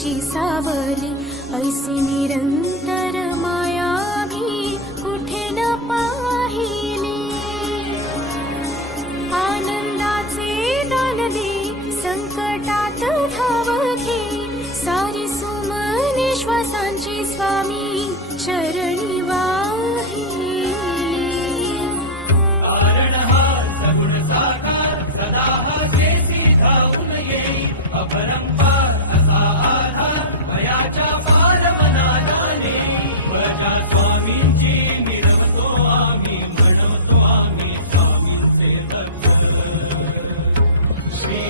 स्वामीची सावली, ऐसी निरंतर माया मी कुठे न पाहिली. आनंदाचे दान दे, संकटात धाव घे, सारी सुमने श्वासांची स्वामी चरणी वाहिली. श्री